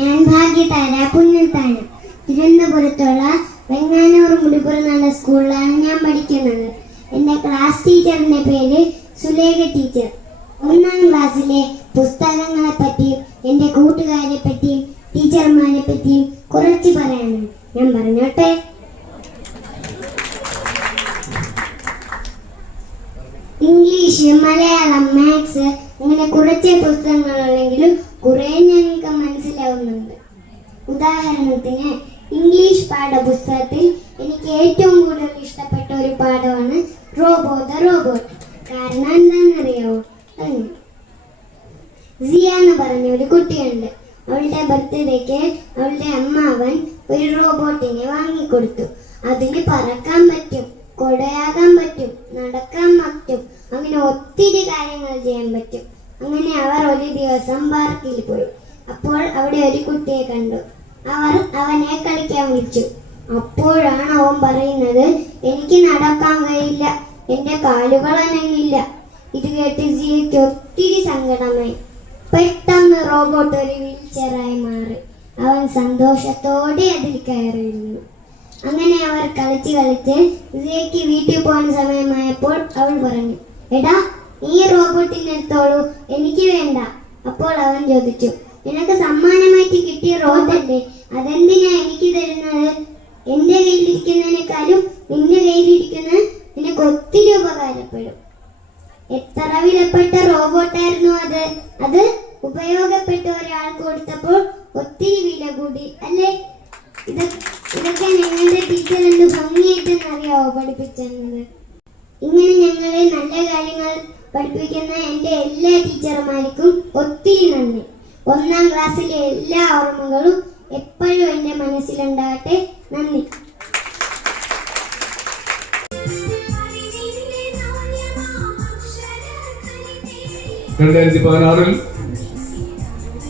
ഞാൻ ഭാഗ്യതാര പുന്നത്താന. തിരുവനന്തപുരത്തുള്ള വെങ്ങാനൂർ മുടിപ്പുറന്നുള്ള സ്കൂളിലാണ് ഞാൻ പഠിക്കുന്നത്. എൻ്റെ ക്ലാസ് ടീച്ചറിൻ്റെ പേര് സുലേഖ ടീച്ചർ. 1ാം ക്ലാസ്സിലെ പുസ്തകങ്ങളെ പറ്റിയും എൻ്റെ കൂട്ടുകാരെ പറ്റിയും ടീച്ചർമാരെ പറ്റിയും കുറച്ച് പറയാനും ഞാൻ പറഞ്ഞോട്ടെ. ഇംഗ്ലീഷ്, മലയാളം, മാത്സ് അങ്ങനെ കുറച്ച് പുസ്തകങ്ങളുണ്ടെങ്കിലും കുറേ ഞങ്ങൾക്ക് മനസ്സിലാവുന്നുണ്ട്. ഉദാഹരണത്തിന് ഇംഗ്ലീഷ് പാഠപുസ്തകത്തിൽ എനിക്ക് ഏറ്റവും കൂടുതൽ ഇഷ്ടപ്പെട്ട ഒരു പാഠമാണ് റോബോ ദ റോബോട്ട്. കാരണം എന്താണെന്നറിയാവോ? സിയ എന്ന് പറഞ്ഞ ഒരു കുട്ടിയുണ്ട്. അവളുടെ ബർത്ത്ഡേക്ക് അവളുടെ അമ്മാവൻ ഒരു റോബോട്ടിനെ വാങ്ങിക്കൊടുത്തു. അതിന് പറക്കാൻ പറ്റും, കൊടയാകാൻ പറ്റും, നടക്കാൻ പറ്റും, അങ്ങനെ ഒത്തിരി കാര്യങ്ങൾ ചെയ്യാൻ പറ്റും. അങ്ങനെ അവർ ഒരു ദിവസം പാർക്കിൽ പോയി. അപ്പോൾ അവിടെ ഒരു കുട്ടിയെ കണ്ടു. അവർ അവനെ കളിക്കാൻ വിളിച്ചു. അപ്പോഴാണ് അവൻ പറയുന്നത്, എനിക്ക് നടക്കാൻ കഴിയില്ല, എൻ്റെ കാലുകൾ അനങ്ങില്ല. ഇത് കേട്ട് ജിയയ്ക്ക് ഒത്തിരി സങ്കടമായി. പെട്ടെന്ന് റോബോട്ട് ഒരു വീൽചെയറായി മാറി. അവൻ സന്തോഷത്തോടെ അതിൽ കയറിയിരുന്നു. അങ്ങനെ അവർ കളിച്ച് ജിയയ്ക്ക് വീട്ടിൽ പോകാൻ സമയമായപ്പോൾ അവൾ പറഞ്ഞു, എടാ ഈ റോബോട്ടിനെ എടുത്തോളൂ, എനിക്ക് വേണ്ട. അപ്പോൾ അവൻ ചോദിച്ചു, നിനക്ക് സമ്മാനമായിട്ട് കിട്ടിയ റോബോട്ടല്ലേ, അതെന്തിനാ എനിക്ക് തരുന്നത്? എൻ്റെ കയ്യിലിരിക്കുന്നതിനേക്കാളും നിന്റെ കയ്യിലിരിക്കുന്നത് നിനക്ക് ഒത്തിരി ഉപകാരപ്പെടും. എത്ര വിലപ്പെട്ട റോബോട്ടായിരുന്നു അത്. അത് ഉപയോഗപ്പെട്ട ഒരാൾക്ക് കൊടുത്തപ്പോൾ ഒത്തിരി വില കൂടി അല്ലേ? ഇതൊക്കെ ഞങ്ങളുടെ ടീച്ചർ എന്ത് ഭംഗിയായിട്ടെന്നറിയാവോ പഠിപ്പിച്ചത്. ഇങ്ങനെ ഞങ്ങളെ നല്ല കാര്യങ്ങൾ പഠിപ്പിക്കുന്ന എൻ്റെ എല്ലാ ടീച്ചർമാർക്കും ഒത്തിരി നന്ദി. 1ാം ക്ലാസ്സിലെ എല്ലാ ഓർമ്മകളും എപ്പോഴും എൻ്റെ മനസ്സിലുണ്ടാകട്ടെ. നന്ദി.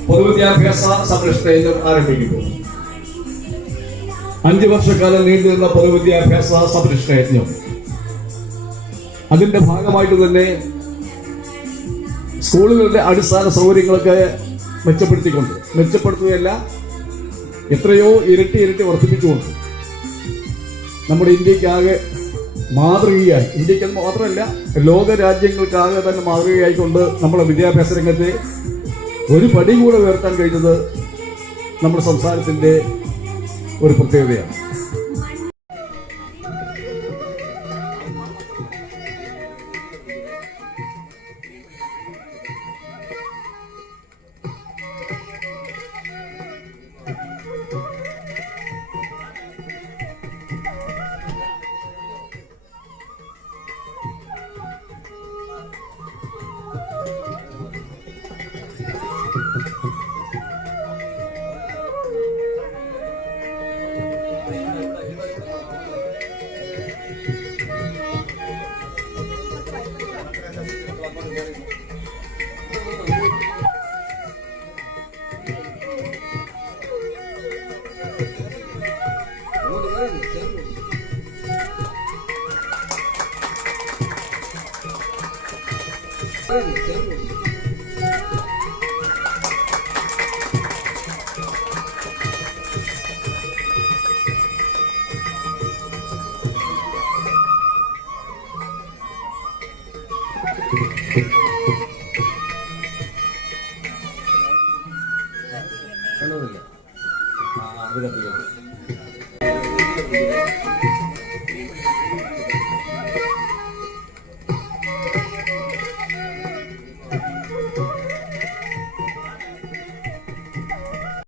പൊതുവിദ്യാഭ്യാസ സംരക്ഷണ യജ്ഞം ആരംഭിക്കുന്നു. 5 വർഷക്കാലം നീണ്ടുനിന്ന പൊതുവിദ്യാഭ്യാസ സംരക്ഷണ യജ്ഞം അതിന്റെ ഭാഗമായിട്ട് തന്നെ സ്കൂളുകളുടെ അടിസ്ഥാന സൗകര്യങ്ങളൊക്കെ മെച്ചപ്പെടുത്തുകയല്ല, എത്രയോ ഇരട്ടി വർദ്ധിപ്പിച്ചുകൊണ്ട് നമ്മുടെ ഇന്ത്യക്കാകെ മാതൃകയായി, ഇന്ത്യക്ക് മാത്രമല്ല ലോക രാജ്യങ്ങൾക്കാകെ തന്നെ മാതൃകയായിക്കൊണ്ട് നമ്മുടെ വിദ്യാഭ്യാസ രംഗത്തെ ഒരു പടി കൂടെ ഉയർത്താൻ കഴിഞ്ഞത് നമ്മുടെ സംസ്ഥാനത്തിൻ്റെ ഒരു പ്രത്യേകതയാണ്. Thank you.